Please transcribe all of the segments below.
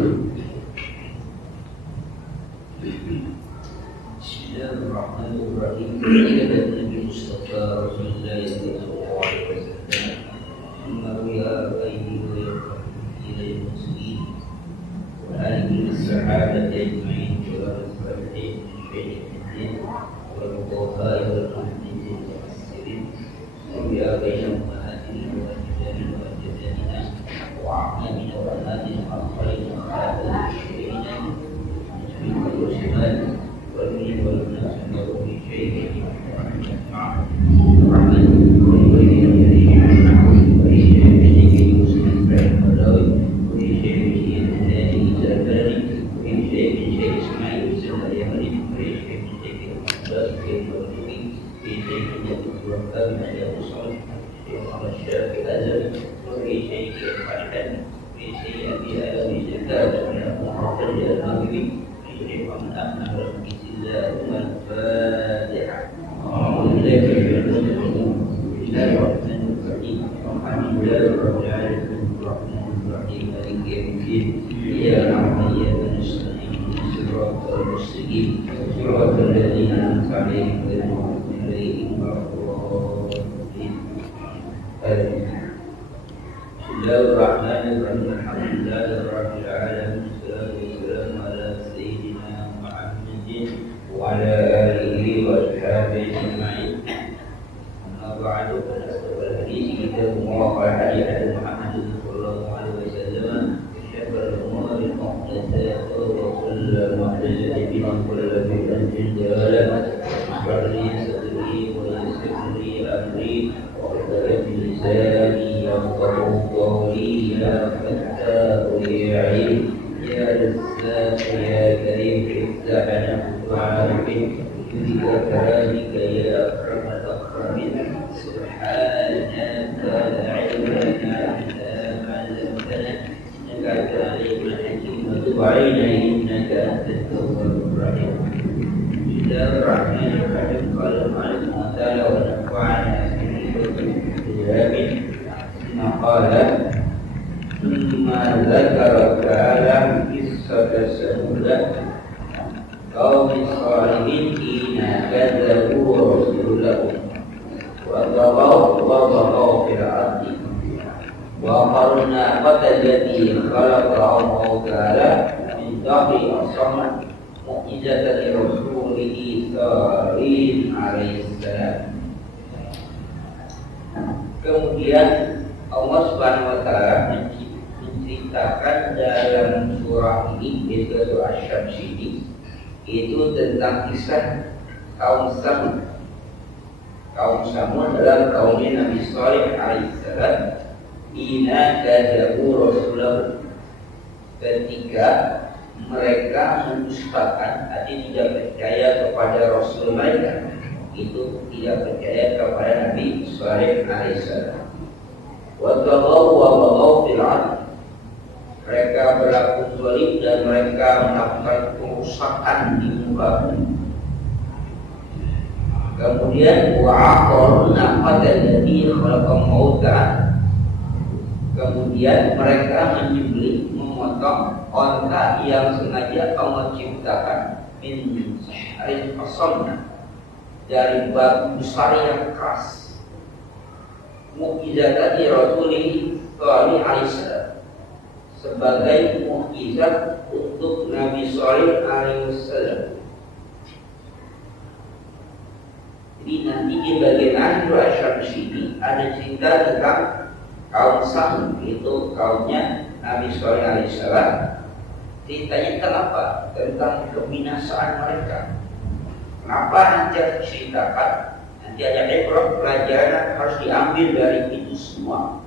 Bismillahirrahmanirrahim. Ila Nabi Mustafa Rasulullah sallallahu alaihi wasallam. Maria baini wa ila muslimin wa alihi sahabati ajma'in wa tabi'in syai'in wa al-fuqaha wal muhaddithin wal mufassirin wa bainahum hadin wa jadalin wa jadalina wa a'lamina wa hadin wa al-khair wa hadin syai'in wa al-shimali والمين والناس وفي شيء الرحمن وفي شيء مسلم فالمداوي وفي شيء ثاني زباني وفي شيء اسماعيل سنة يمني وفي شيء الأحداث في المرجوي في شيء يتوقع من يوصل في الشاف الأزل وفي شيء الحسن في شيء أبي أبي زكاة من المحرم الأمامي ومن أمنه بسم الله الفاتحة أعوذ بالله من الرحمن الرحيم الحمد لله رب العالمين الرحمن الرحيم مالك يوم الدين إياك نعبد وإياك نستعين صراط المستقيم صراط الذين أنعمت عليهم غير المغضوب عليهم ولا الضالين آمين. بسم الله الرحمن الرحيم الحمد لله رب العالمين والصلاة والسلام على سيدنا وعلى آله وأصحابه أجمعين. أما بعد فنستقبل الحديث كتاب الله وحديث محمد صلى الله عليه وسلم شر الأمور محدثاتها وكل محدثة بدعة وكل بدعة ضلالة. اشرح لي صدري ويسر لي أمري واحلل لساني يفقهوا قولي يا فتاح يا عليم يا رزاق يا كريم افتح لنا وعافك بكرامك يا أكرم الأكرمين. سبحانك لا علم لنا إلا ما علمتنا إنك أنت العليم الحكيم وتب علينا إنك أنت التواب الرحيم. بسم الله الرحمن الرحيم. قال المعلم تعالى ونفعنا به ثم قال ثم ذكر تعالى قصة ثمود قوم صالحين حين كذبوا رسولهم وطغوا في الأرض وقرنا التي خلقها الله تعالى من ظهر الصمد معجزة لرسوله صالح عليه السلام. Kemudian Allah Subhanahu wa taala menceritakan dalam surah ini, yaitu surah Asy-Syams ini, itu tentang kisah kaum Samud. Kaum Samud adalah kaumnya Nabi Shalih alaihissalam. Ina kadzabu rasulahu, ketika mereka mendustakan, artinya tidak percaya kepada Rasul mereka, itu tidak percaya kepada Nabi Shalih alaihissalam. Wa taghaw fil ardh, mereka berlaku zalim dan mereka melakukan kerusakan di muka bumi. Kemudian wa'aqarna allati khalaqal mauta, kemudian mereka menyembelih, memotong onta yang sengaja Allah ciptakan min sahrin qasamna, dari batu besar yang keras. Mukjizat Rasulih Shalih alaihissalam, sebagai mukjizat untuk Nabi Shalih alaihissalam. Jadi nanti di bagian akhir Asy-Syams ini ada cerita tentang kaum Samud, itu kaumnya Nabi Shalih alaihissalam. Ceritanya kenapa? Tentang kebinasaan mereka. Kenapa nanti harus diceritakan? Nanti ada ibrah, pelajaran harus diambil dari itu semua.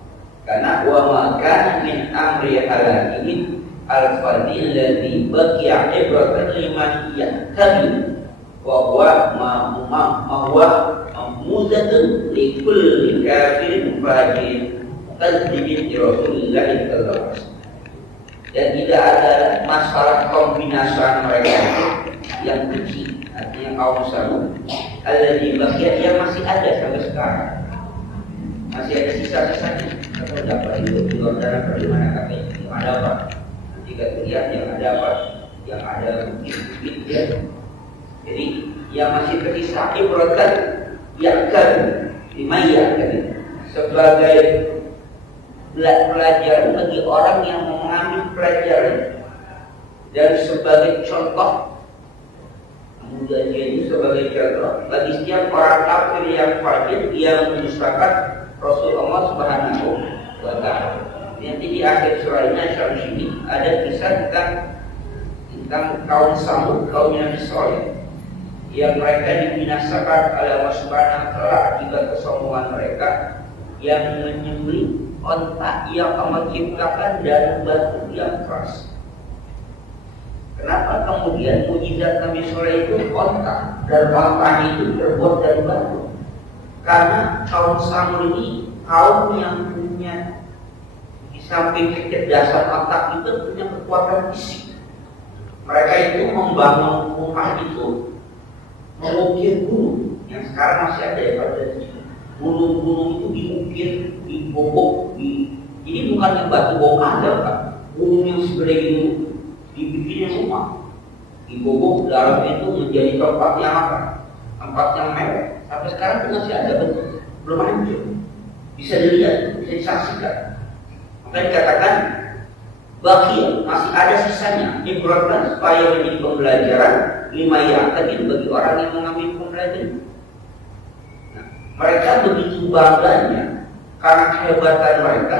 Karena wa ma kana min amri halakin al-fadil ladzi baqiya ibratan liman yahtadi wa huwa muzatun li kulli kafirin fajirin mukadzibin bi Rasulillah sallallahu alaihi wasallam. Dan tidak ada masalah kombinasi mereka yang kecil, artinya kaum Samud alladzi baqiya, yang masih ada sampai sekarang, masih ada sisa-sisanya. Atau dapat itu di luar dari mana kakek ada apa? Nanti kita lihat yang ada apa? Yang ada bukit-bukit ya. Jadi yang masih tersisa ibratan yakan dimaya sebagai pelajaran bagi orang yang mengambil pelajaran dan sebagai contoh, kemudian ini sebagai contoh bagi setiap orang kafir yang fajir yang mendustakan Rasulullah Subhanahu wa Ta'ala. Nanti di akhir surah ini ini ada kisah tentang kaum Samud, kaum Nabi Saleh, yang mereka dibinasakan oleh Allah Subhanahu wa Ta'ala akibat kesombongan mereka yang menyembelih onta yang menciptakan dari batu yang keras. Kenapa kemudian mujizat Nabi Saleh itu onta dan ontanya itu terbuat dari batu? Karena kaum Samud ini kaum yang punya di samping kecerdasan otak itu punya kekuatan fisik. Mereka itu membangun rumah itu mengukir gunung yang sekarang masih ada ya pada gunung-gunung itu diukir, dibobok, jadi bukannya batu bongkar Pak, gunung yang segede itu dibikin rumah, dibobok dalamnya itu menjadi tempat yang apa? Tempat yang mewah. Sampai sekarang itu masih ada bentuk, belum hancur, bisa dilihat, bisa disaksikan. Maka dikatakan bakhil masih ada sisanya, ibratan supaya menjadi pembelajaran lima yang tadi bagi orang yang mengambil pembelajaran. Nah, mereka begitu bangganya karena kehebatan mereka,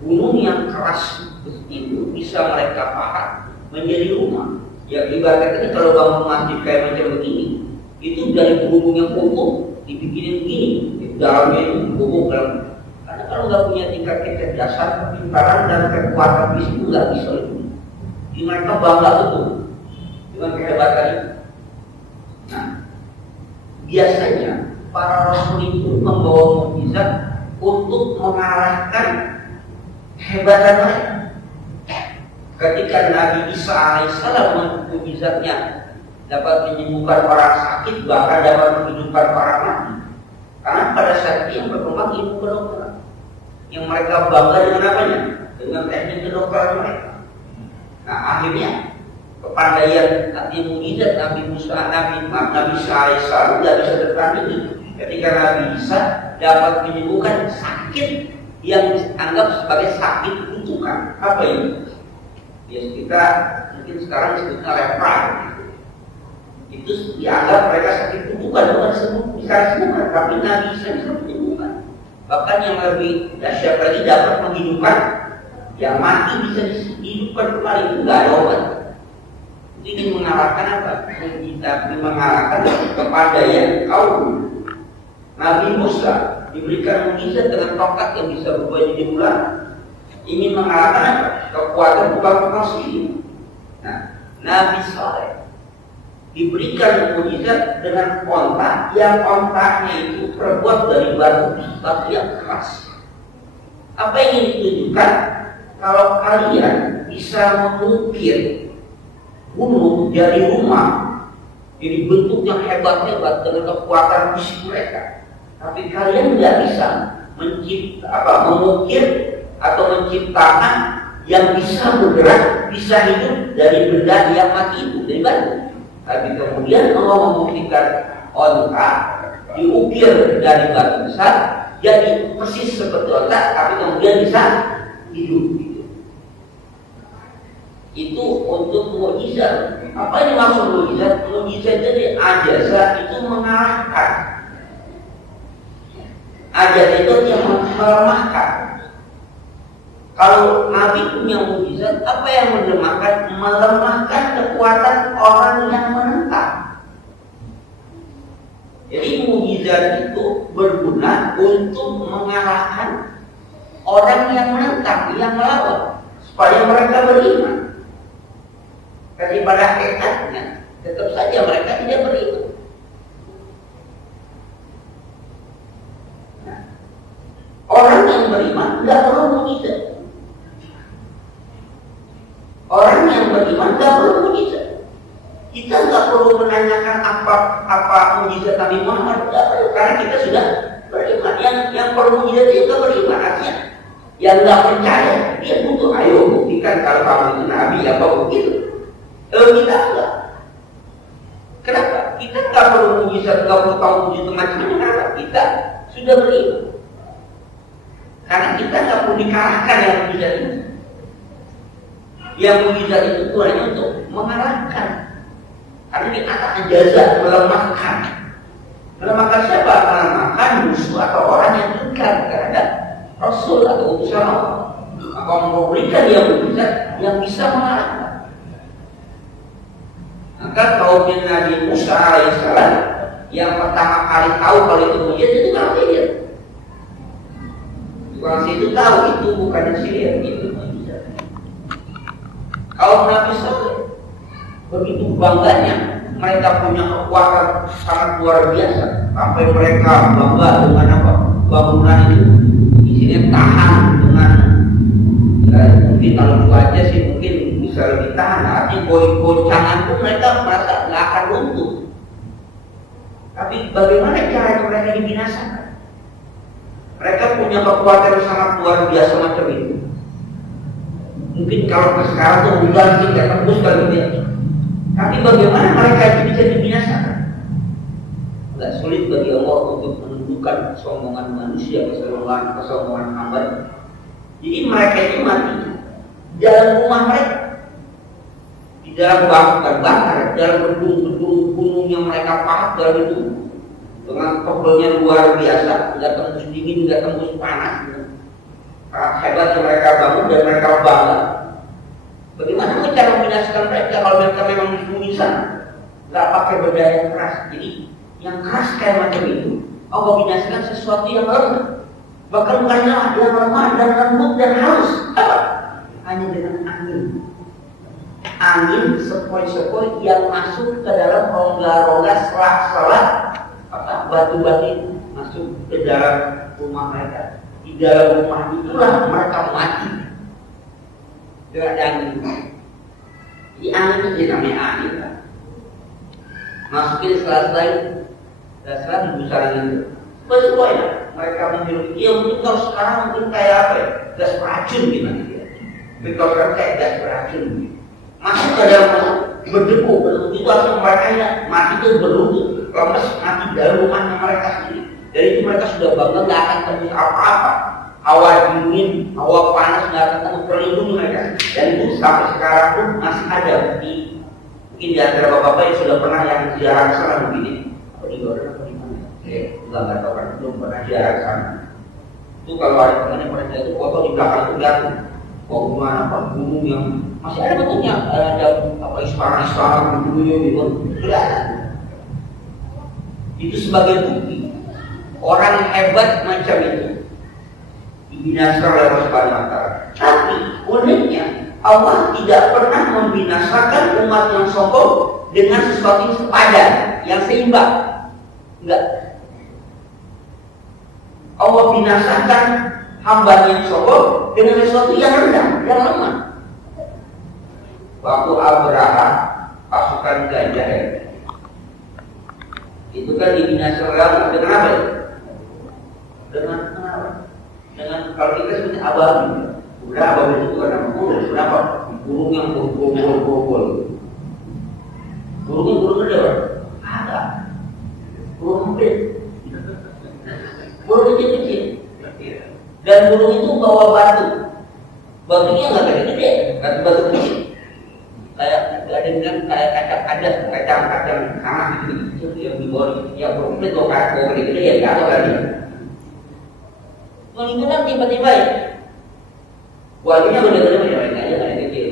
gunung yang keras itu bisa mereka pahat menjadi rumah. Ya ibarat ini kalau bangun masjid kayak macam begini, itu dari gunung yang kokoh dibikinin begini, dalamnya itu kokoh dalam. Karena kalau nggak punya tingkat kecerdasan, kepintaran dan kekuatan fisik itu nggak bisa itu. Jadi mereka bangga betul dengan kehebatan itu. Nah, biasanya para rasul itu membawa mukjizat untuk mengalahkan kehebatan mereka. Ketika Nabi Isa alaihissalam mukjizatnya dapat menyembuhkan orang sakit, bahkan dapat menghidupkan orang mati. Karena pada saat itu yang berkembang ilmu kedokteran, yang mereka bangga dengan apanya? Dengan teknik kedokteran mereka. Nah akhirnya kepandaian arti mukjizat Nabi Isa alaihissalam tidak bisa tertandingi ketika Nabi Isa dapat menyembuhkan sakit yang dianggap sebagai sakit kutukan. Apa ini? Ya kita mungkin sekarang disebutnya lepra. Itu dianggap mereka sakit kutukan, bukan bisa disembuhkan, tapi Nabi Isa bisa menyembuhkan. Bahkan yang lebih dahsyat lagi dapat menghidupkan yang mati, bisa dihidupkan kembali, itu nggak ada obat. Itu ingin mengalahkan apa? Kita mengalahkan kepandaian kaum Nabi Musa diberikan mukjizat dengan tongkat yang bisa berubah jadi ular. Ingin mengalahkan apa? Kekuatan tukang-tukang sihir. Nah, Nabi Saleh diberikan mukjizat dengan onta yang ontanya itu terbuat dari batu yang keras. Apa yang ingin ditunjukkan? Kalau kalian bisa mengukir gunung dari rumah, jadi bentuk yang hebat-hebat dengan kekuatan fisik mereka, tapi kalian tidak bisa mengukir atau menciptakan yang bisa bergerak, bisa hidup dari benda yang mati itu, dari batu. Tapi kemudian Allah membuktikan onta diukir dari batu besar jadi persis seperti onta, tapi kemudian bisa hidup. Itu untuk mukjizat. Apa yang dimaksud mukjizat? Mukjizat dari ajaza itu mengalahkan. Ajaza itu yang melemahkan. Kalau Nabi punya mukjizat, apa yang melemahkan? Melemahkan kekuatan orang yang menentang. Jadi mukjizat itu berguna untuk mengalahkan orang yang menentang, yang melawan, supaya mereka beriman. Tapi pada hakikatnya tetap saja mereka tidak beriman. Nah, orang yang beriman tidak perlu mukjizat. Orang yang beriman tidak perlu mukjizat. Kita nggak perlu menanyakan apa mukjizat Nabi Muhammad, tidak perlu, karena kita sudah beriman. Yang perlu mukjizat itu beriman. Artinya Yang nggak percaya, dia butuh, ayo buktikan kalau kamu itu nabi apa begitu. Kalau kita enggak. Kenapa? Kita nggak perlu mujizat, nggak perlu tahu mujizat macam-macam. Kenapa? Kita sudah beriman. Karena kita nggak perlu dikalahkan yang mujizat itu. Yang mujizat itu hanya untuk mengalahkan. Karena dikatakan jaza, melemahkan. Melemahkan siapa? Melemahkan musuh atau orang yang ingkar terhadap Rasul atau utusan Allah. Maka memberikan yang mujizat yang bisa mengalahkan. Maka kaumnya Nabi Musa alaihissalam yang pertama kali tahu kalau itu mujizat itu kan dia. Orang itu tahu itu bukan sihir, itu mujizat. Kaum Nabi Saleh begitu bangganya mereka punya kekuatan sangat luar biasa sampai mereka bangga dengan apa bangunan itu isinya tahan dengan mungkin kalau cuaca sih mungkin bisa lebih tahan, artinya goncangan pun mereka merasa nggak akan runtuh. Tapi bagaimana cara mereka dibinasakan? Mereka punya kekuatan yang sangat luar biasa macam itu. Mungkin kalau sekarang tuh bulan kita tembus kali dia. Tapi bagaimana mereka itu bisa dibinasakan? Tidak sulit bagi Allah untuk menunjukkan kesombongan manusia, kesombongan hamba. Jadi mereka itu mati di dalam rumah mereka, di dalam bakar, di dalam gedung-gedung gunung yang mereka pahat dalam itu dengan tebalnya luar biasa, nggak tembus dingin, nggak tembus panas. Hebatnya mereka bangun dan mereka bangga. Bagaimana cara membinasakan mereka kalau mereka memang di sana? Nggak pakai benda yang keras. Jadi yang keras kayak macam itu, Allah binasakan sesuatu yang lemah. Bahkan bukan yang lemah dan lembut dan halus. Apa? Hanya dengan angin. Angin sepoi-sepoi yang masuk ke dalam rongga-rongga selah-selah batu-batu masuk ke dalam rumah mereka. Di dalam rumah itulah mereka mati. Tidak ada angin. Jadi angin itu namanya angin kan? Masukin setelah dibesar angin itu. Sesuai mereka memiliki. Ya mungkin kalau sekarang mungkin kayak apa ya? Gas beracun gimana dia? Tapi kalau sekarang kayak gas beracun. Masuk ke dalam berdebu. Itu artinya mereka ya mati itu berlutut, lemes mati dalam rumahnya mereka sendiri. Dari itu mereka sudah bangga nggak akan tembus apa-apa. Hawa dingin, hawa panas nggak akan tembus, perlindungi mereka. Dan itu sampai sekarang pun masih ada di mungkin di antara bapak-bapak yang sudah pernah yang ziarah ke sana begini. Apa di luar apa di mana? Nggak tahu kan, belum pernah ziarah ke sana. Itu kalau ada teman yang pernah itu foto di belakang itu lihat mau kemana apa gunung yang masih ada bentuknya, ada apa istana gunungnya gitu, kelihatan. Itu sebagai bukti orang hebat macam itu dibinasakan oleh Allah Subhanahu wa Ta'ala. Tapi uniknya Allah tidak pernah membinasakan umat yang sombong dengan sesuatu yang sepadan, yang seimbang. Enggak. Allah binasakan hamba yang sombong dengan sesuatu yang rendah, yang lemah. Waktu Abraha pasukan gajah itu kan dibinasakan dengan apa? Dengan kalau kita sebutnya ababil. Udah ababil itu kan berapa? Burung yang bergol-gol. Burungnya burung gede kan? Ada. Burung gede. Burung kecil. Dan burung itu bawa batu. Batunya nggak gede-gede, batu kecil. Kayak ada bilang kayak kacang tanah gitu yang dibawa yang burung itu bawa gede-gede ya jatuh lagi. Itu kan tiba-tiba ya wajahnya gede-gede macam aja kayak kecil.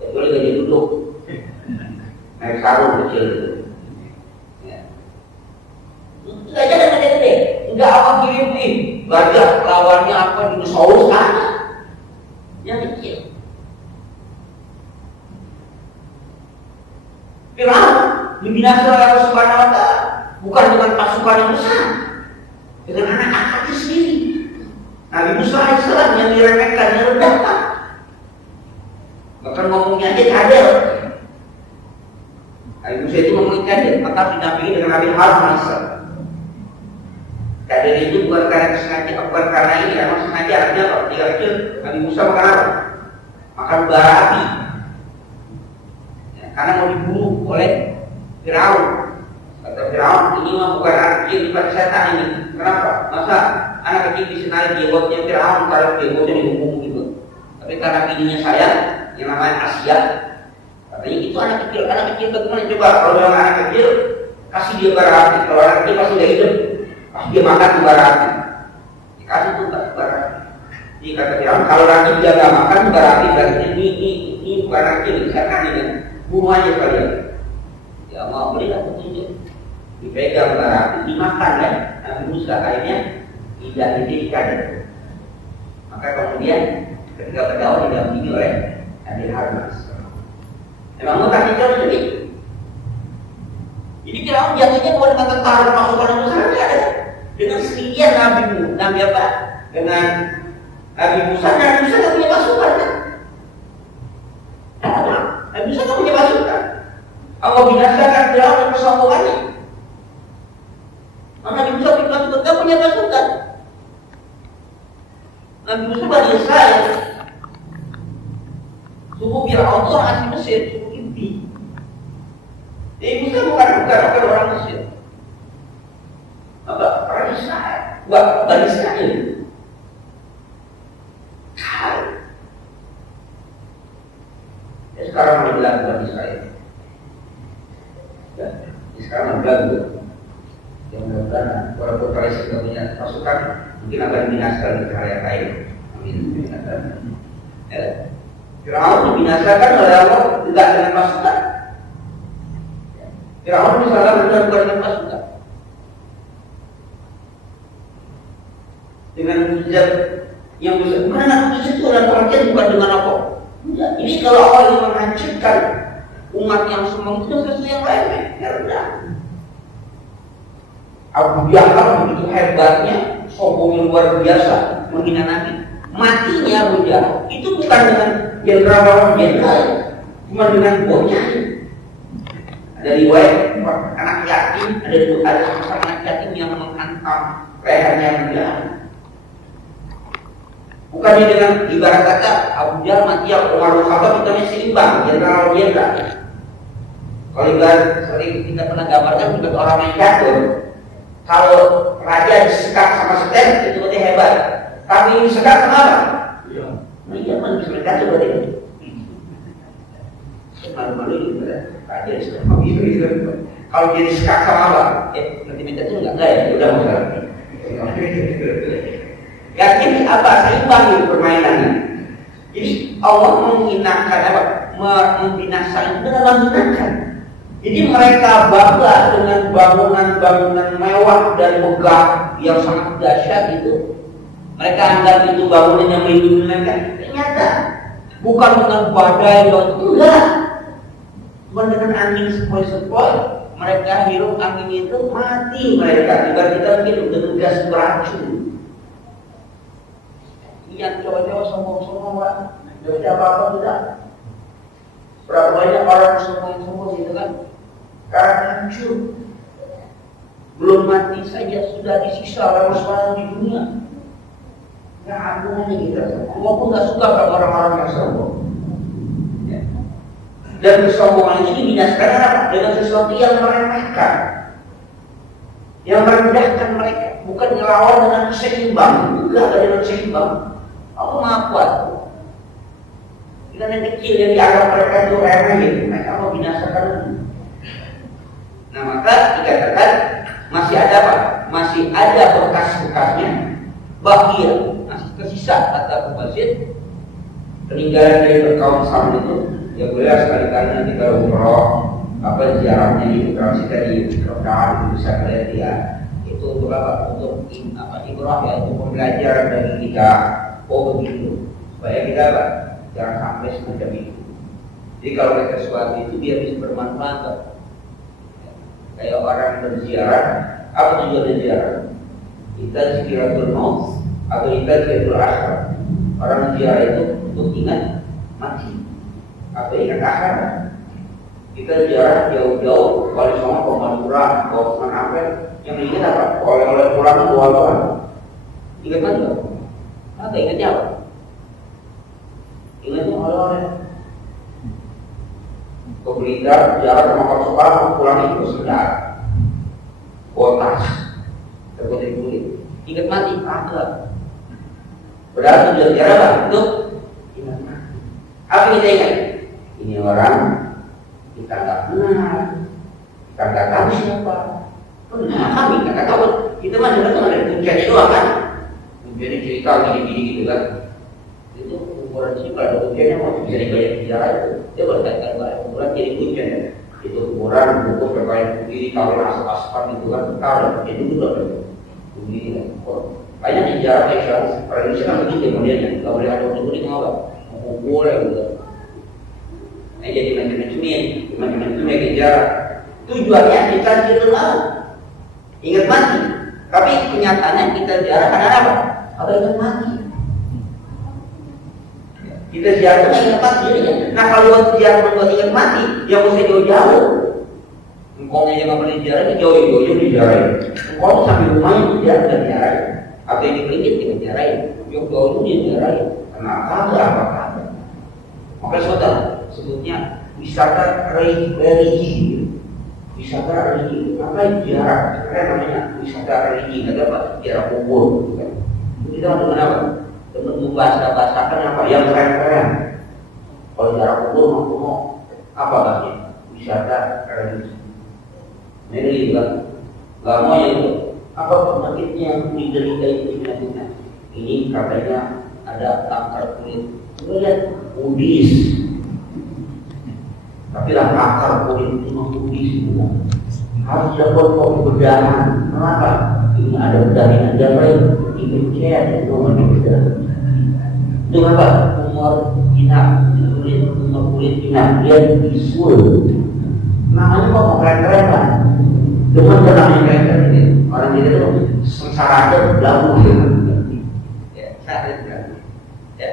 Kecuali gajah duduk naik sarung kecil gitu. Gajah kan gede-gede, enggak apa kirim gajah lawannya apa dinosaurus ada yang kecil. Firaun dibinasakan oleh Allah Subhanahu wa Ta'ala bukan dengan pasukan yang besar, dengan anak-anaknya sendiri. Nabi Musa AS yang diremehkan, yang rendahkan, bahkan ngomongnya aja cadel. Nabi Musa itu ngomongnya cadel, maka dinampingi dengan Nabi Harun AS. Dari itu bukan karena sengaja, bukan karena ini, karena sengaja artinya apa? Ketika kecil Nabi Musa makan apa? Makan bara api. Ya, karena mau dibunuh oleh Firaun. Kata Firaun, ini mah bukan anak kecil, ini pasti setan ini. Kenapa? Masa anak kecil disenari jengotnya Firaun kalau jenggotnya dihukum gitu. Tapi karena bininya saya, yang namanya Asia, katanya itu anak kecil bagaimana coba kalau yang anak kecil kasih dia bara api, kalau anak kecil pasti dia hidup. Dia makan di bara api, dikasih tuh bara api. Jadi kata Firaun, kalau nanti dia nggak makan di bara api, berarti ini bukan anak kecil, misalkan ini bunuh aja sekalian. Ya mau berikan petunjuk, dipegang bara api, dimakan ya. Nabi Musa akhirnya tidak didirikan. Maka kemudian ketika berdakwah didampingi oleh Nabi Harun. Memang mutlak itu jadi. Jadi Firaun jatuhnya bukan dengan tentara pasukan Musa ada. Dengan sekian Nabi apa? Dengan Nabi Musa nggak punya pasukan kan? Nabi Musa nggak punya pasukan. Allah binasakan Firaun dan kesombongannya. Nabi Musa punya pasukan, nggak punya pasukan. Nabi Musa Bani Israil. Suku Firaun itu orang asli Mesir, suku Inti. Jadi Musa bukan orang Mesir. Apa? Orang Israel, Bani Israel. Ya, sekarang mau bilang Bani Israel. Ya, sekarang bilang yang mudah-mudahan walaupun Malaysia tidak punya pasukan, mungkin akan dibinasakan di karya lain. Amin. Ya. Firaun dibinasakan oleh Allah tidak dengan pasukan. Firaun misalnya bukan dengan pasukan. Dengan mujizat yang besar. Bukan anak mujizat itu orang pengertian bukan dengan apa. Ini kalau Allah ingin menghancurkan umat yang sombong itu sesuatu yang lain, ya udah. Abu Jahal begitu hebatnya, sombongnya luar biasa, menghina Nabi. Matinya Abu Jahal itu bukan dengan jenderal, cuma dengan bosnya. Ada riwayat anak yatim, ada anak yatim yang menghantam lehernya Abu Jahal. Bukannya dengan ibarat kata Abu Jahal mati yang Umar bin Khattab itu seimbang, jenderal. Kalau ibarat seperti kita pernah gambarkan seperti orang yang jatuh. Kalau raja disekat sama seten itu berarti hebat. Tapi ini sekat sama apa? Iya, manusia mereka itu berarti. Malu-malu itu raja disekat sama itu. Kalau dia disekat sama apa? Nanti minta itu enggak ya? Udah enggak. Yakin apa? Seimbang itu permainannya. Jadi Allah menghinakan apa? Membinasakan itu dalam hinakan. Jadi mereka bangga dengan bangunan-bangunan mewah dan megah yang sangat dahsyat itu. Mereka anggap itu bangunan yang melindungi mereka. Ternyata bukan dengan badai yang enggak, cuma dengan angin sepoi-sepoi. Mereka hirup angin itu mati mereka. Tiba-tiba mungkin dengan gas beracun. Yang coba-coba sombong-sombong Pak, tidak apa-apa tidak. Berapa banyak orang sombong-sombong gitu kan? Karena hancur, belum mati saja sudah disiksa oleh Allah di dunia. Nggak ampunannya kita. Allah pun nggak suka pada orang-orang yang sombong. Ya. Dan kesombongan ini didasarkan apa? Dengan sesuatu yang meremehkan, yang merendahkan mereka, bukan ngelawan dengan seimbang, enggak ada dengan seimbang. Allah Maha Kuat. Kita yang kecil yang dianggap mereka itu remeh, gitu. Mereka mau binasakan. Nah maka dikatakan masih ada apa? Masih ada bekas-bekasnya, bakia, masih tersisa kata Mubashir peninggalan dari kaum Sam itu. Ya boleh sekali-kali nanti kalau umroh apa ziarahnya itu transit dari Mekah itu bisa melihat ya. Itu untuk apa? Untuk ibrah ya, untuk pembelajaran dari kita. Oh begitu, supaya kita apa? Jangan sampai semacam itu. Jadi kalau ada sesuatu itu dia bisa bermanfaat. Kayak orang berziarah, apa tujuan ziarah? Kita zikiratul maut atau kita zikiratul akhir. Orang ziarah itu untuk ingat mati atau ingat akhirat. Kita ziarah jauh-jauh, kalau sama ke Madura, ke Manapel, Yang ingat apa? Oleh-oleh pulang buah-buahan. Ingat mati nggak? Apa ingatnya apa? Ingatnya oleh-oleh. Keberita jalan sama sekolah pulang itu sedar. Botas, terbuat kulit. Ingat mati agak. Berarti sudah tiada untuk ingat mati. Apa kita ingat? Ini orang kita nggak kenal, kita nggak tahu siapa. Nah, kami nggak tahu. Kita mah dengar cuma dari puncaknya doang kan. Puncaknya cerita gini-gini gitu kan. Itu ukuran sih kalau puncaknya mau jadi banyak bicara itu. Dia berkaitan dengan ukuran jadi puncak ya. Itu ukuran buku berkait begini kalau asap-asap itu kan kalau itu juga begini kan. Banyak sejarah Aisyah, tradisi kan begitu kemudian nggak boleh ada untuk kuning apa, mau boleh gitu. Nah jadi macam-macam sejarah. Tujuannya kita tidak tahu, ingat mati. Tapi kenyataannya kita ziarah karena apa? Apa ingat mati? Kita ziarah karena ingat mati. Nah kalau ziarah membuat ingat mati, yang mesti jauh-jauh. Engkau yang nggak pernah ziarah, jauh-jauh diziarahin. Engkau sampai rumahnya dia sudah ziarahin. Atau yang dipelihit kita ziarahin. Jauh-jauh itu diziarahin. Kenapa? Apa kabar? Maka saudara sebutnya wisata religi. Wisata religi, apa yang ziarah? Karena namanya wisata religi, ada apa? Ziarah kubur. Kan? Kita dengan apa? Dengan membahasakan apa? Yang keren-keren. Kalau ziarah kubur mau apa bahasnya? Wisata religi. Ini kan, nggak mau yang itu. Apa penyakitnya yang diderita itu penyakitnya? Ini katanya ada kanker kulit. Lihat Buddhis. Tapi lah akar kulit itu mah Buddhis juga. Harus dapat kopi bedahan. Kenapa? Ini ada bedahan aja lain. Ini cek itu mana bedah. Itu apa? Tumor jinak kulit, tumor kulit jinak dia bisul. Namanya kok mau keren-keren kan? Cuma namanya keren-keren gitu. Orang kita itu sengsara aja berlalu gitu. Ya, ya.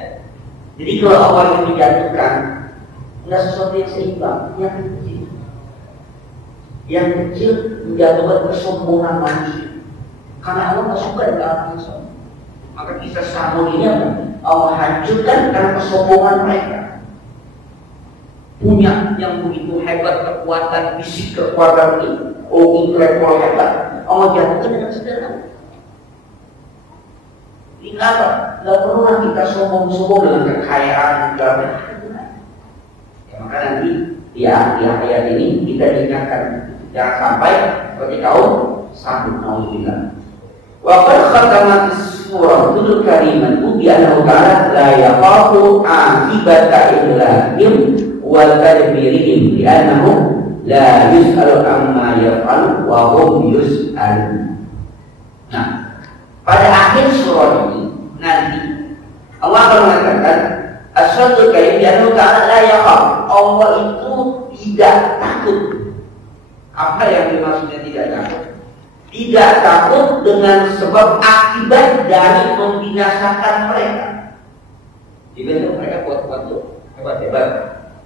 Jadi kalau awal yang dijatuhkan nggak sesuatu yang seimbang, yang kecil. Yang kecil menjatuhkan kesombongan manusia. Karena Allah nggak suka dengan orang yang sombong. Maka kisah Samud ini Allah hancurkan karena kesombongan mereka. Punya yang begitu hebat kekuatan fisik, kekuatan intelektual hebat, Allah jatuhkan dengan sederhana. Jadi apa? Nggak perlulah kita sombong-sombong dengan kekayaan dan maka nanti di ayat ini kita diingatkan jangan sampai seperti kaum Samud naudzubillah. Wa qad khatamat suratul karimatu bi annahu ta'ala la yaqafu aqibata illahim wa tadbirihim li annahu la yus'alu amma yaf'al wa hum yus'alun. Nah, pada akhir surah ini nanti Allah akan mengatakan As-suratul karim bi'annahu ta'ala la yakhaf. Allah itu tidak takut. Apa yang dimaksudnya tidak takut? Tidak takut dengan sebab akibat dari membinasakan mereka. Jadi mereka kuat-kuat tuh, hebat-hebat.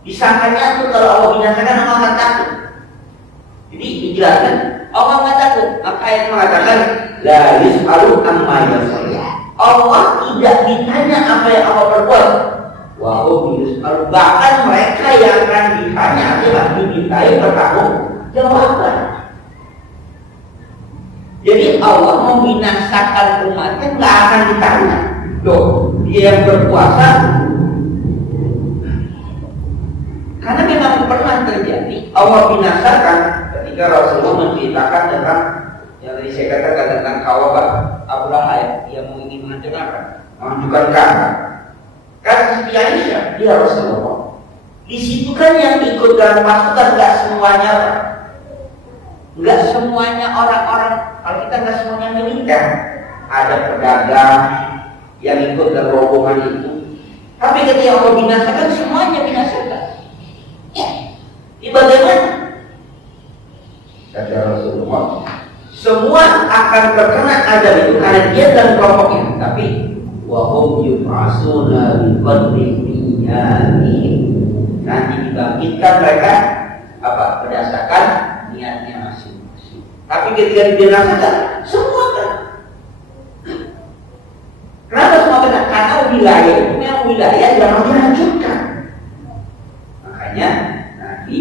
Disangkanya tuh kalau Allah binasakan Allah akan takut. Jadi dijelaskan Allah nggak takut. Maka ayat mengatakan la yus'alu amma yaf'al. Allah tidak ditanya apa yang Allah perbuat. Bahkan mereka yang akan ditanya adalah dimintai bertanggung jawaban. Jadi Allah membinasakan umatnya nggak akan ditanya. Loh, dia yang berkuasa. Karena memang pernah terjadi Allah binasakan ketika Rasulullah menceritakan tentang yang tadi saya katakan tentang Ka'bah Abraha yang ingin menghancurkan Ka'bah. Kan Siti Aisyah, dia Rasulullah. Di situ kan yang ikut dalam pasukan nggak semuanya, orang-orang. Kalau kita nggak semuanya militer, ada pedagang yang ikut dalam rombongan itu. Tapi ketika Allah binasakan, semuanya binasakan. Di bagaimana? Kata Rasulullah, semua akan terkena azab itu karena dia dan kelompoknya. Tapi wahum yub'asuna biqadri niyyatihim. Nanti dibangkitkan mereka apa? Berdasarkan niatnya masing-masing. Tapi ketika dibinasakan, semua kena. Kenapa semua kena? Karena wilayah itu memang wilayah yang harus dihancurkan. Makanya Nabi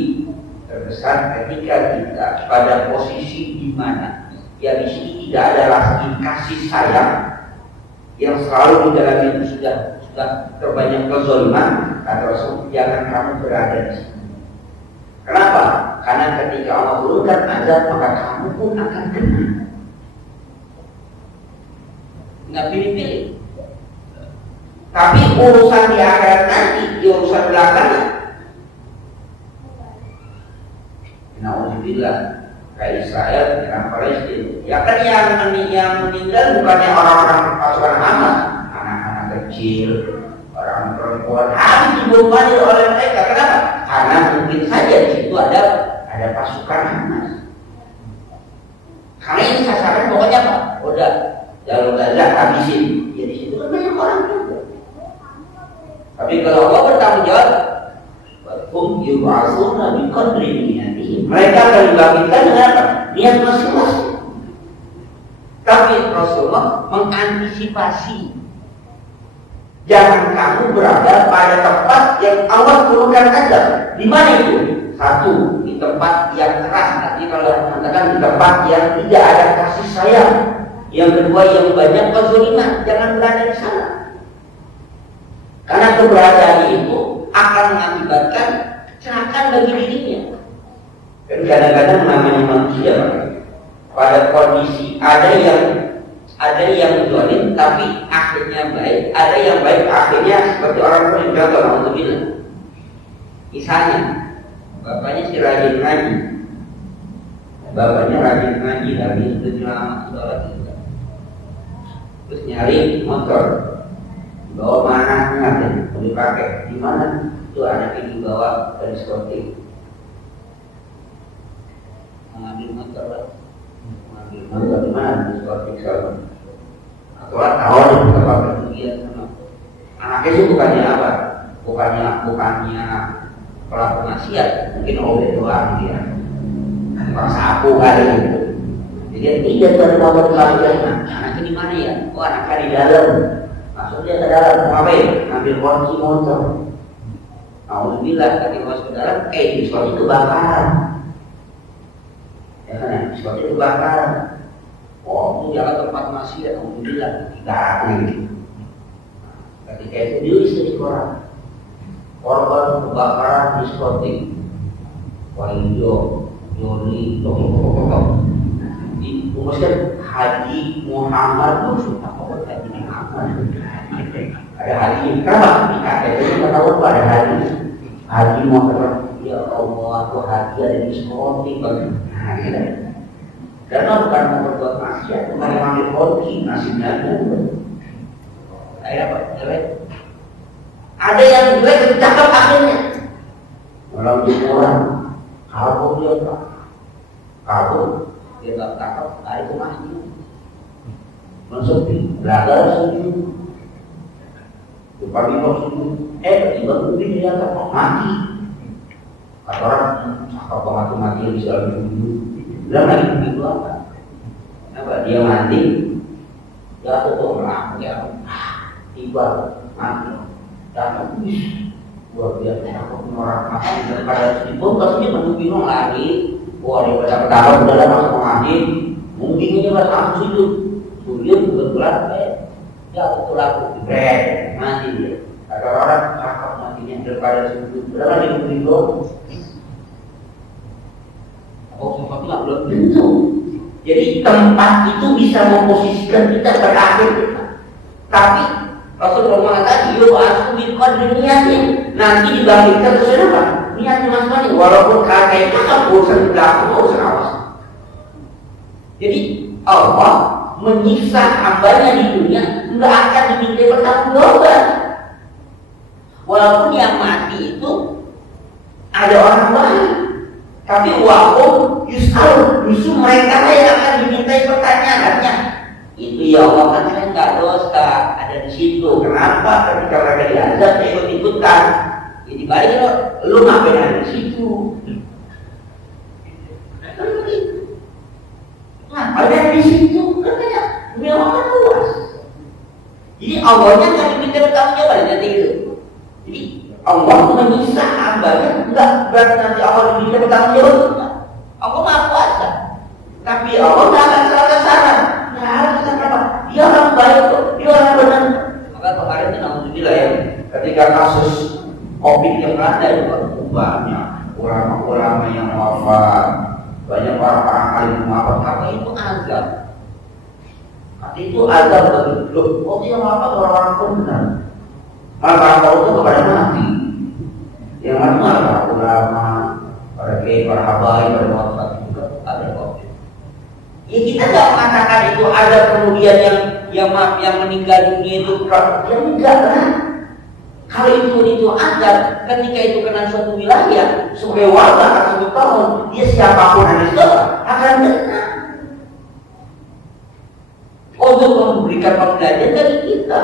terkesan ketika kita pada posisi di mana ya di sini tidak ada lagi kasih sayang yang selalu di dalam itu sudah terbanyak kezaliman, kata Rasul, jangan kamu berada di sini. Kenapa? Karena ketika Allah turunkan azab maka kamu pun akan kena. Nggak pilih-pilih. Tapi urusan di akhirat nanti, di urusan belakangan, na'udzubillah, kayak Israel, yang Palestina. Ya kan yang meninggal bukannya orang-orang pasukan Hamas, anak-anak kecil, orang perempuan harus dibebani oleh mereka. Kenapa? Karena mungkin saja di situ ada pasukan Hamas. Karena ini sasaran pokoknya apa? Udah jalur Gaza habisin. Jadi situ kan banyak orang juga. Tapi kalau Allah bertanggung jawab, mereka akan dibangkitkan dengan apa? Niat masing-masing. Tapi Rasulullah mengantisipasi. Jangan kamu berada pada tempat yang Allah turunkan azab. Di mana itu? Satu, di tempat yang keras. Nanti kalau mengatakan di tempat yang tidak ada kasih sayang. Yang kedua, yang banyak kezaliman. Jangan berada di sana. Karena keberadaan itu akan mengakibatkan kecelakaan bagi dirinya. Dan kadang-kadang namanya manusia pada kondisi ada yang zalim tapi akhirnya baik, ada yang baik akhirnya seperti orang yang contoh untuk bilang. Misalnya bapaknya si rajin ngaji, tapi sudah lama sholat juga. Terus nyari motor, bawa mana nggak dipakai, di mana itu anak ini bawa dari diskotik, mengambil motor di mana diskotik sama. Aturan tahun kita pakai kemudian sama anaknya sih bukannya apa? Bukannya pelaku maksiat, mungkin oleh doang dia, tukang sapu kali gitu. Jadi tidak terbawa kalian. Anaknya di mana ya? Oh anaknya di dalam. Masuk dia ke dalam, ngapain? Ambil kunci motor. Alhamdulillah ketika masuk ke dalam, diskotik kebakaran. Ya kan? Diskotik kebakaran. Oh, itu jangan tempat maksiat. Alhamdulillah tidak gitu. Ketika itu ditulis di koran, korban kebakaran diskotik. Wahyu, Yoni, dirumuskan Haji Muhammad Yusuf. Haji Muhammad. Ada haji. Kenapa? Katanya ketahuan pada haji Muhammad. Ya Allah, aku haji ada di diskotik. Karena bukan mau berbuat maksiat, bukan mengambil kunci, nasibnya itu. Ada yang jelek cakap akhirnya. Orang orang, kabur dia tak, kabur dia tak cakap, hari kemahnya. Mensepi, belajar sepi. Depan itu sepi. Tiba mungkin dia tak mati. Kata orang, cakap mati yang bisa lebih dulu. Bilang lagi begitu apa? Apa dia mati? Jatuh tuh melanggar. Tiba mati. Jatuh luar biasa. Aku orang mati daripada dibongkar dia menunggu bingung lagi. Wah daripada ketawa udah lah masuk mengaji. Mungkin ini pas langsung itu. Kemudian kebetulan jatuh tuh laku. Mati dia. Ada orang cakap matinya daripada sudut. Berapa dia menunggu? Sesuatu yang belum tentu. Jadi tempat itu bisa memposisikan kita berakhir. Tapi Rasulullah mengatakan, "Yo asmi qadri niyatin." Nanti dibangkitkan sesuai apa? Niatnya masing-masing. Walaupun kata itu kan urusan belakang, urusan awas. Jadi Allah menyiksa hambanya di dunia nggak akan diminta pertanggungjawaban. Walaupun yang mati itu ada orang lain. Tapi wahum yus'al, justru mereka yang akan dimintai pertanyaannya. Itu ya Allah kan saya nggak dosa ada di situ. Kenapa ketika mereka diazab saya ikut-ikutan? Jadi balik lu ngapain ada di situ? Jadi Allahnya nggak diminta bertanggung jawab nanti itu. Jadi Allah menyiksa hambanya nggak berarti nanti Allah diminta bertanggung jawab. Allah maha kuasa, tapi Allah nggak akan salah-salah. Nggak harus apa. Dia orang baik kok, dia orang benar. Maka kemarin itu alhamdulillah ya, ketika kasus COVID yang melanda itu banyak ulama-ulama yang wafat, banyak orang alim wafat. Apa itu azab? Itu azab bagi loh. Oh dia wafat orang-orang benar. Maka Allah itu kepada mati. Yang mana para ulama, para kiai, para habaib, para wafat juga ada COVID. Ya kita nggak mengatakan itu ada kemudian yang meninggal dunia itu yang enggak kan? Kalau itu ada, ketika itu kena suatu wilayah, sebagai warga atau tahun, dia siapapun yang disewa akan kena. Untuk memberikan pembelajaran dari kita,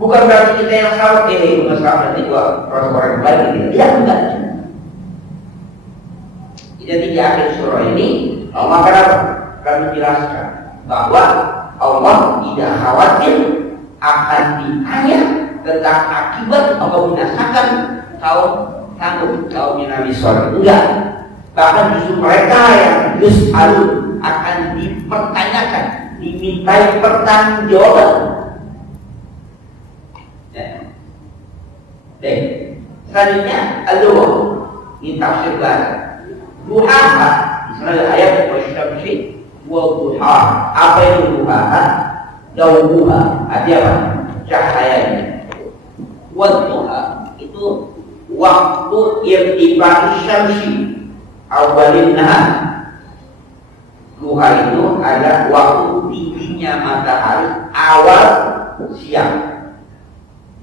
bukan berarti kita yang salah, bukan salah nanti gua orang baik gitu. Ya enggak. Jadi di akhir surah ini Allah akan menjelaskan bahwa Allah tidak khawatir akan ditanya tentang akibat atau binasakan kaum Tsamud, kaum Nabi Shalih. Enggak. Bahkan justru mereka yang yus'alun akan dipertanyakan, dimintai pertanggungjawaban. Ya. Selanjutnya al-duha ini tafsir bahasa. Duha, misalnya ayat wasyamsi wa duha. Apa itu duha? Dauha, artinya apa? Cahayanya. Wadduha itu waktu irtifai syamsi awalin nahar. Duha itu adalah waktu tingginya matahari awal siang.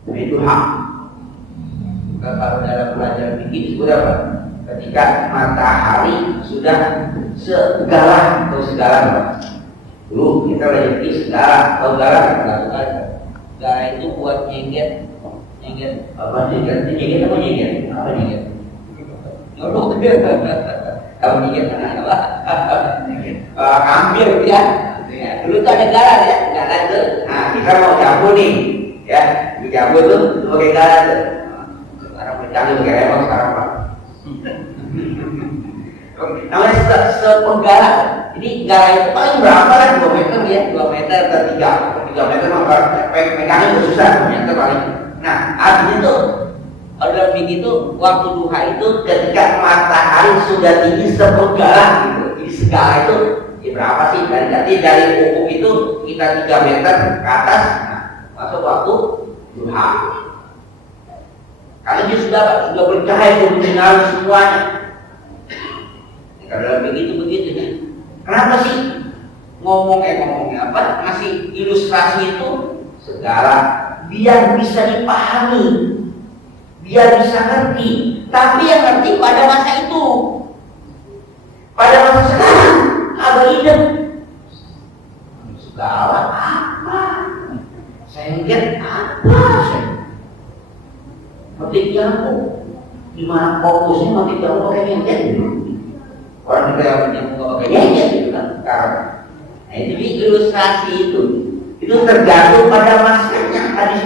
Itu duha. Kalau dalam pelajaran fikih disebut apa? Ketika matahari sudah segala atau segala. Dulu kita belajar fikih segala atau segala lakukan. Segala itu buat nyengget apa nyengget apa nyengget nyolok kamu nyengget apa ambil ya dulu itu ada garam ya garam itu nah kita mau jambu nih ya di jambu tuh pakai garam tuh sekarang bercanggih pakai lemon sekarang pak namanya sepenggalan. Jadi garam itu paling berapa kan 2 meter ya 2 meter atau 3 meter maka pegangnya itu susah 2 meter paling. Nah, artinya itu kalau dalam fikih itu waktu duha itu ketika matahari sudah tinggi sepenggalan gitu. Jadi segala itu ya berapa sih? Dari ufuk itu kita 3 meter ke atas, nah, masuk waktu duha. Karena dia sudah bercahaya, sudah menyinari semuanya. Kalau dalam fikih itu begitu ya. Kenapa sih ngomongnya apa? Ngasih ilustrasi itu segala biar bisa dipahami, biar bisa ngerti. Tapi yang ngerti pada masa itu, pada masa sekarang, agak hidup. Segala apa? Saya lihat apa? Metik jambu, gimana fokusnya metik jambu pakai nyengket? Orang kita yang nggak pakai nyengket gitu kan sekarang. Nah jadi ilustrasi itu tergantung pada masanya. Hadis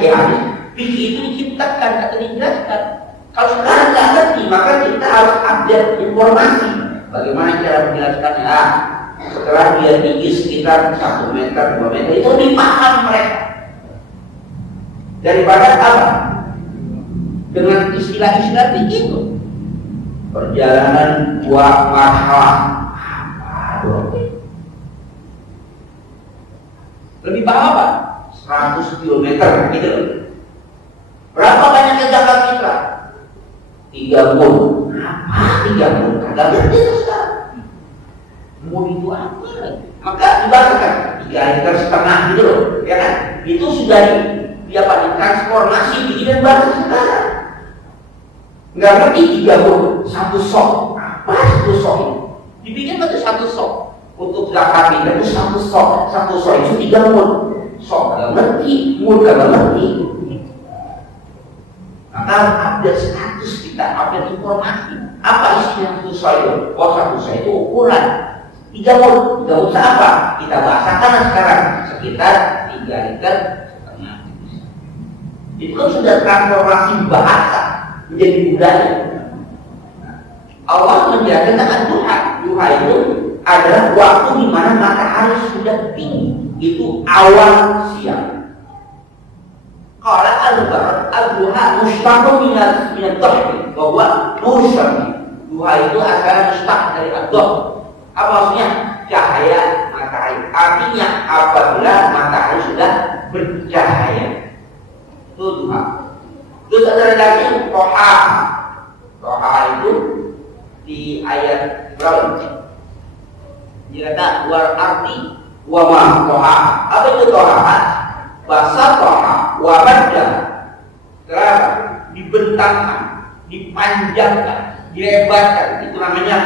fikih itu diciptakan atau dijelaskan. Kalau sekarang nggak ngerti, maka kita harus update informasi. Bagaimana cara menjelaskannya? Setelah dia tinggi sekitar 1 meter, 2 meter, itu lebih paham mereka daripada apa? Dengan istilah-istilah begitu. Perjalanan 2 marhalah lebih paham apa? 100 km gitu. Berapa banyaknya zakat kita? 3 mun. Apa 3 mun? Kagak ngerti sekarang. Mun itu apa? Maka dibahasakan 3,5 liter gitu loh, ya kan? Itu sudah ditransformasi bikin bahasa sekarang. Nggak ngerti 3 mun, 1 sok. Apa 1 sok ini? Dibikin betul 1 sok. Untuk zakat kita itu 1 sok. 1 sok itu 3 mun. Sok nggak ngerti, mun nggak ngerti. Maka update status kita, update informasi. Apa isinya 1 sok itu? Oh 1 sok itu ukuran 3 mun. 3 mun apa? Kita bahasakan sekarang sekitar 3,5 liter. Itu kan sudah transformasi bahasa menjadi budaya. Allah menjelaskan tentang duha. Duha itu adalah waktu di mana matahari sudah tinggi. Itu awal siang. Qala al-duha mushtaqun min ad-dhuhr bahwa nusam. Duha itu asalnya mushtaq dari ad-dhuhr. Apa maksudnya? Cahaya matahari. Artinya apabila matahari sudah bercahaya. Itu duha. Terus ada lagi toha. Toha itu di ayat berapa? Dia kata wal arti wa ma toha. Apa itu toha? Bahasa toha wa badda. Kenapa? Dibentangkan, dipanjangkan, dilebarkan. Itu namanya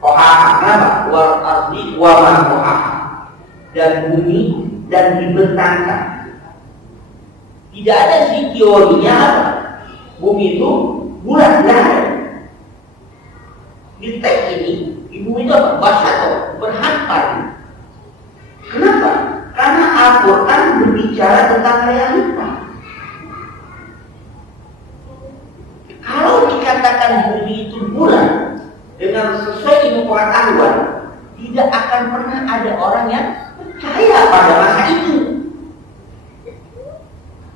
toha. Kenapa? Wal arti wa ma toha. Dan bumi dan dibentangkan. Tidak ada sih teorinya apa? Bumi itu bulat, tidak ada. Di teks ini, di bumi itu apa? Basato, berhampar. Kenapa? Karena Al-Quran berbicara tentang realitas. Kalau dikatakan bumi itu bulat dengan sesuai ilmu pengetahuan, tidak akan pernah ada orang yang percaya pada masa itu.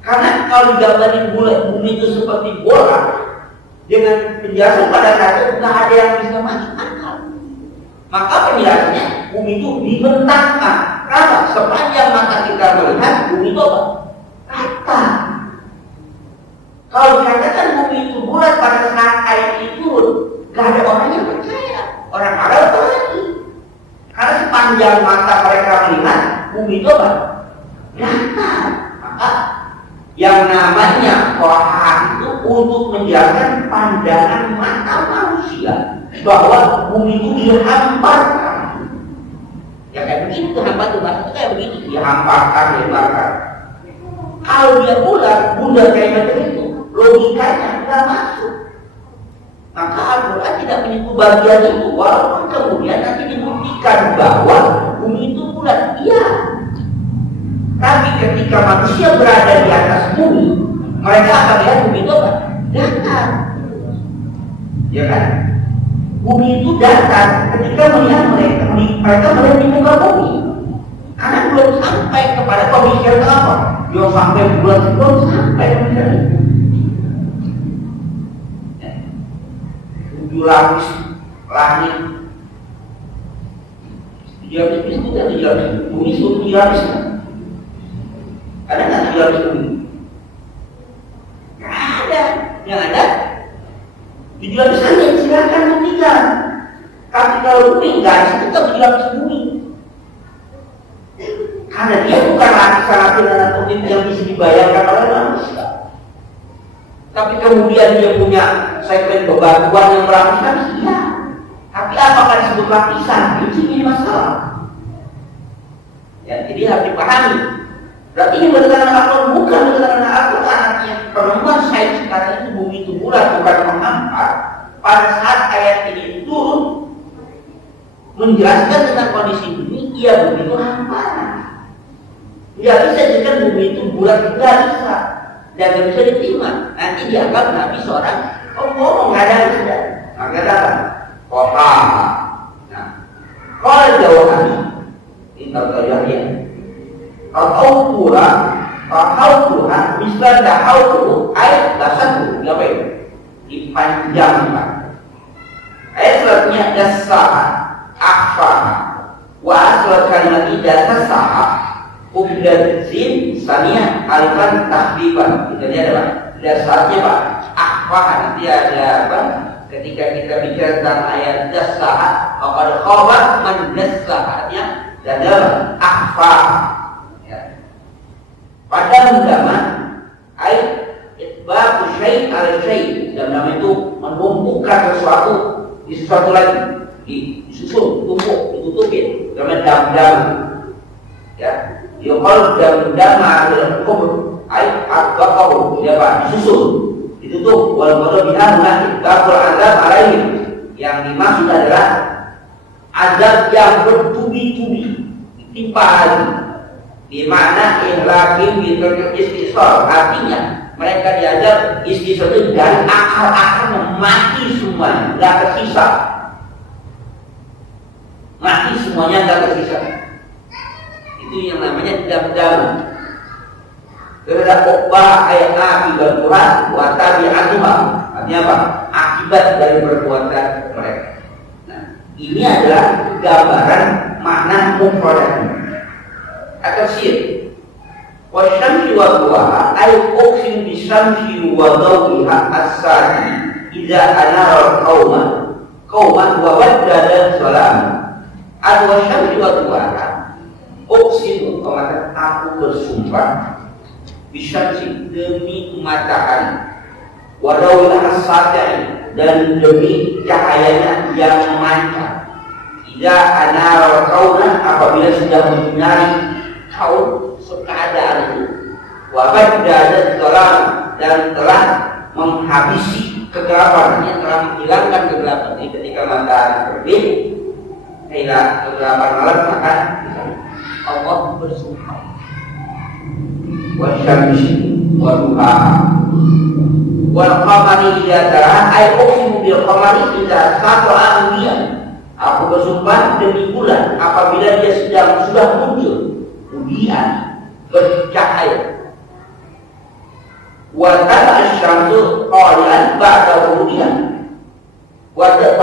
Karena kalau digambarin bulat bumi itu seperti bola, dengan penjelasan pada saat itu tidak ada yang bisa masuk akal. Maka penjelasannya bumi itu dibentangkan. Kenapa? Sepanjang mata kita melihat bumi itu apa? Rata. Kalau dikatakan bumi itu bulat pada saat ayat itu, tidak ada orang yang percaya. Orang Arab lagi. Karena sepanjang mata mereka melihat bumi itu apa? Rata. Maka yang namanya Quran itu untuk menjelaskan pandangan mata manusia bahwa bumi itu dihamparkan. Ya kayak begini tuh hampa tuh bahasa kayak begini, dihamparkan, dilemparkan. Kalau dia bulat, bunda kayak macam itu, logikanya tidak masuk. Maka Al-Quran tidak menyentuh bagian itu, walaupun kemudian nanti dibuktikan bahwa bumi itu bulat. Iya. Tapi ketika manusia berada di atas bumi, mereka akan lihat bumi itu apa? Datar. Ya kan? Bumi itu datar. Ketika melihat mereka melihat di muka bumi. Karena belum sampai kepada kondisi yang apa? Belum sampai bulan, belum sampai misalnya. 7 lapis langit. 7 lapis itu kan 7 lapis. Bumi itu 7 lapis kan? Ada nggak 7 lapis bumi? Nggak ada. Yang ada 7 lapis langit, silakan buktikan. Tapi kalau bumi nggak ada, tetap 7 lapis bumi. Karena dia bukan lapisan-lapisan anatomik yang bisa dibayangkan oleh manusia. Tapi kemudian dia punya segmen bebatuan yang melapiskan, iya. Tapi apakah disebut lapisan? Ini masalah. Ya, jadi harus dipahami. Berarti ini berdasarkan Al-Quran, bukan berdasarkan Al-Quran. Artinya penemuan sains sekarang itu bumi itu bulat, bukan menghampar. Pada saat ayat ini turun menjelaskan tentang kondisi bumi, iya bumi itu hamparan. Tidak bisa jadikan bumi itu bulat, tidak bisa. Dan tidak bisa diterima. Nanti dianggap Nabi seorang ngomong nggak ada tidak. Maka ada kota. Nah, kalau jawaban ini terjadi. Tahu Tuhan, misal tahu Tuhan, ayat dasar Tuhan, apa itu? Dipanjangkan. Ayat selanjutnya dasar, akhfar, wa asal kalimat dasar sah. Ubdan zin sania alifan tahdiban. Itu dia ada dasarnya Pak. Akhfah nanti ada apa? Ketika kita bicara tentang ayat dasar, faqad khaba man dasarnya dan dalam akhfah. Ya. Pada zaman ayat itbaq syai' al syai', dalam nama itu menumpukan sesuatu di sesuatu lagi, disusun, tumpuk, ditutupin, namanya dam-dam. Ya. Yuqal dam-dama bil kubur ay atbaqahu, ya Pak, disusun, ditutup, wal murad biha munafik kafir azab alaihim. Yang dimaksud adalah azab yang bertubi-tubi, ditimpa Di mana ihlakim bitul istisol, artinya mereka diajar istisol itu dari akar-akar mati semua, nggak tersisa. Mati semuanya nggak tersisa. Itu yang namanya dam-dam. Terhadap ukbah ayat akibat Quran wa tabi'atuha. Artinya apa? Akibat dari perbuatan mereka. Nah, ini adalah gambaran makna mufradat. At-tafsir. Wa syamsi wa duhaha ay uqsim bi syamsi wa dawiha as-sadi idza anara qauman wa waddada salam. Wa syamsi wa duhaha uqsim, aku bersumpah bisyamsi demi matahari, wadawilah as-sadi dan demi cahayanya yang memancar. Idza anara qauman, apabila sudah menyinari kaum keadaan itu, wabad dan telah menghabisi kegelapan, yang telah menghilangkan kegelapan. Jadi ketika matahari terbit, kegelapan malam, maka Allah bersumpah wasyamsi wa duhaha wal qamari idza tara ay uqsimu bil qamari idza sata'a dunya. Aku bersumpah demi bulan apabila dia sudah muncul, kemudian bercahaya. Wa tara asy-syamsu qalilan ba'da ghurubiha. Wa tara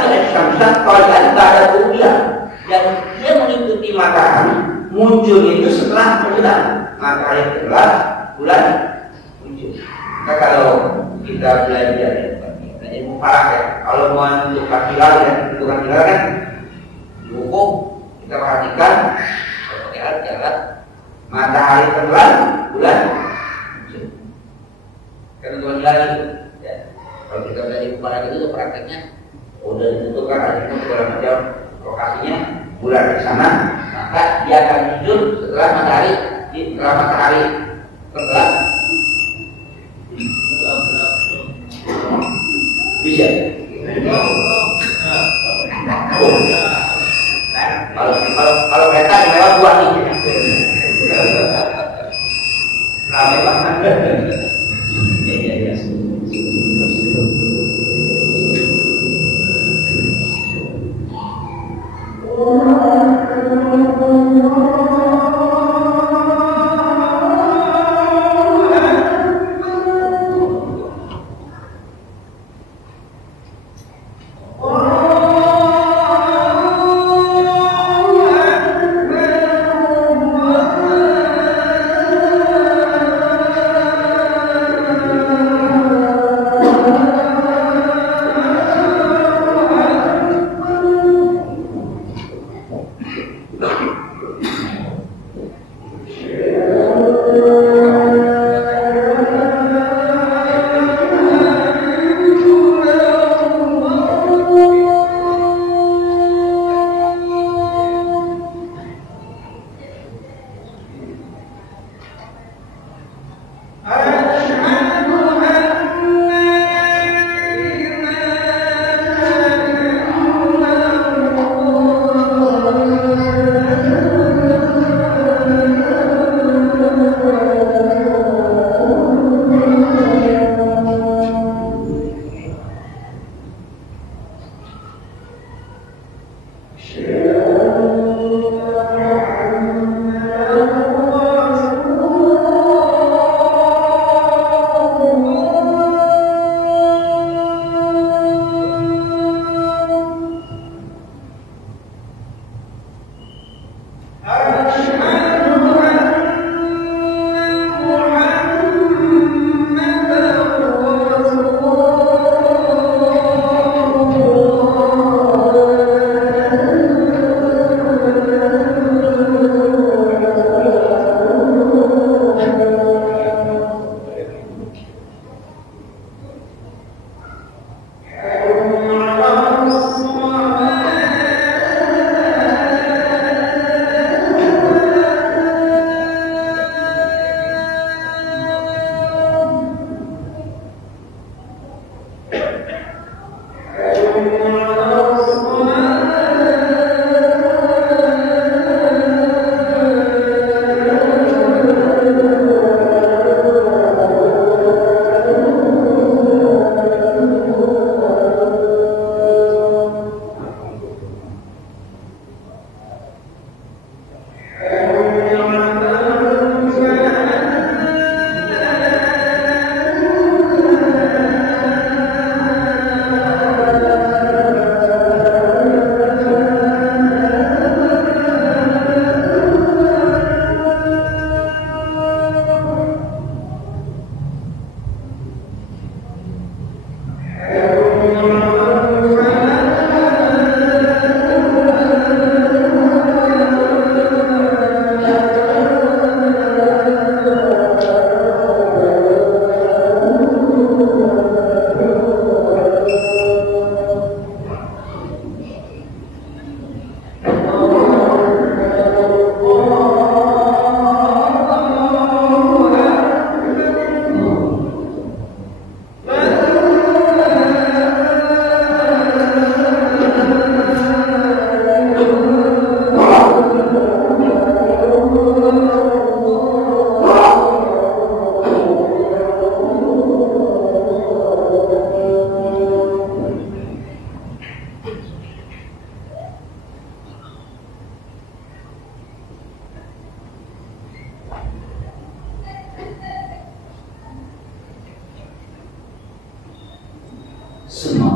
asy-syamsa qalilan ba'da ghurubiha. Dan dia mengikuti matahari muncul itu setelah tenggelam. Matahari tenggelam, bulan muncul. Maka kalau kita belajar mufaraq ya, kalau mau menentukan hilal ya, menentukan hilal kan di hukum kita perhatikan pakai alat matahari tenggelam, bulan muncul. Karena menentukan hilal itu ya, kalau kita belajar mufaraq itu prakteknya udah ditentukan ada segala macam lokasinya, bulan di sana, maka dia akan muncul setelah matahari tenggelam. Bisa. Kalau kereta lewat buah nih. Ramai banget. Ya.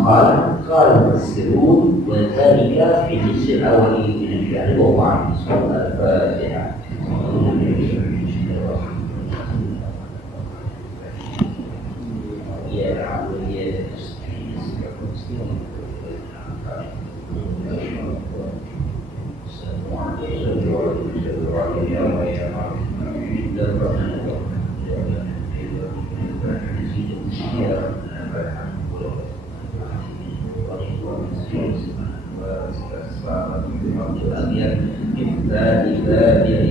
قال المفسرون وذلك في النصف الأول من الشهر وهو عن صلاة الفاتحة.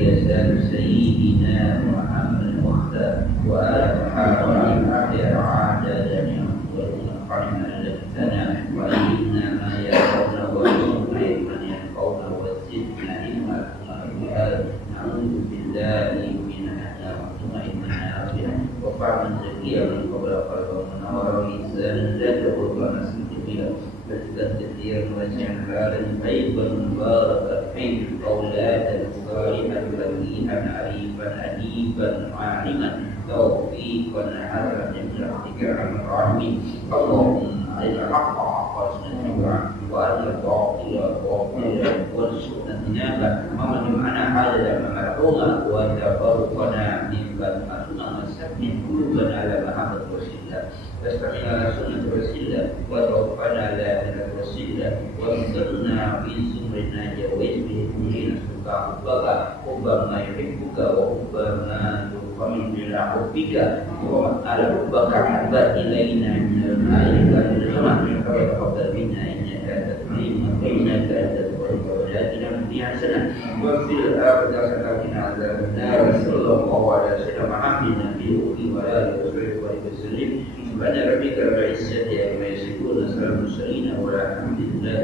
يزال سيدنا محمد المختار وآل محمد عدد ونفعنا لنا وإنا ما يرون ونصبر من يلقون وزدنا علما نعوذ بالله من أن وفعلا زكيا من قبل قلبه ونور لسانا لا تقول نسيت كثير وجعل طيبا مباركا فيه قولاتا صالحا بديعا عريفا أديبا عالما توفيقا حسنا برحمتك ارحم الراحمين. اللهم أرنا الحق حقا وأرنا الباطل باطلا وارزقنا اجتنابه ومن معنا حاجة ممحونا وتفرقنا ممن أتنا وثبت قلوبنا على محبة رسول الله واستعمل على سنة رسول الله وتوفنا على ملة رسول الله وانصرنا في زمرنا جويز بحكمنا سلطان حب ما يحبك وحب ما يقام إلى حبك وعلى حبك أحب إلينا من الملائكة والسماء فتقبل منا إنك أنت الكريم وإنك أنت الكريم وآتنا من الدنيا حسنة وفي الآخرة حسنة وقنا عذاب النار صلى الله على سيدنا محمد النبي وعلى آله وصحبه وسلم. سبحان ربك رب العزة عما يصفون وسلام على المرسلين والحمد لله.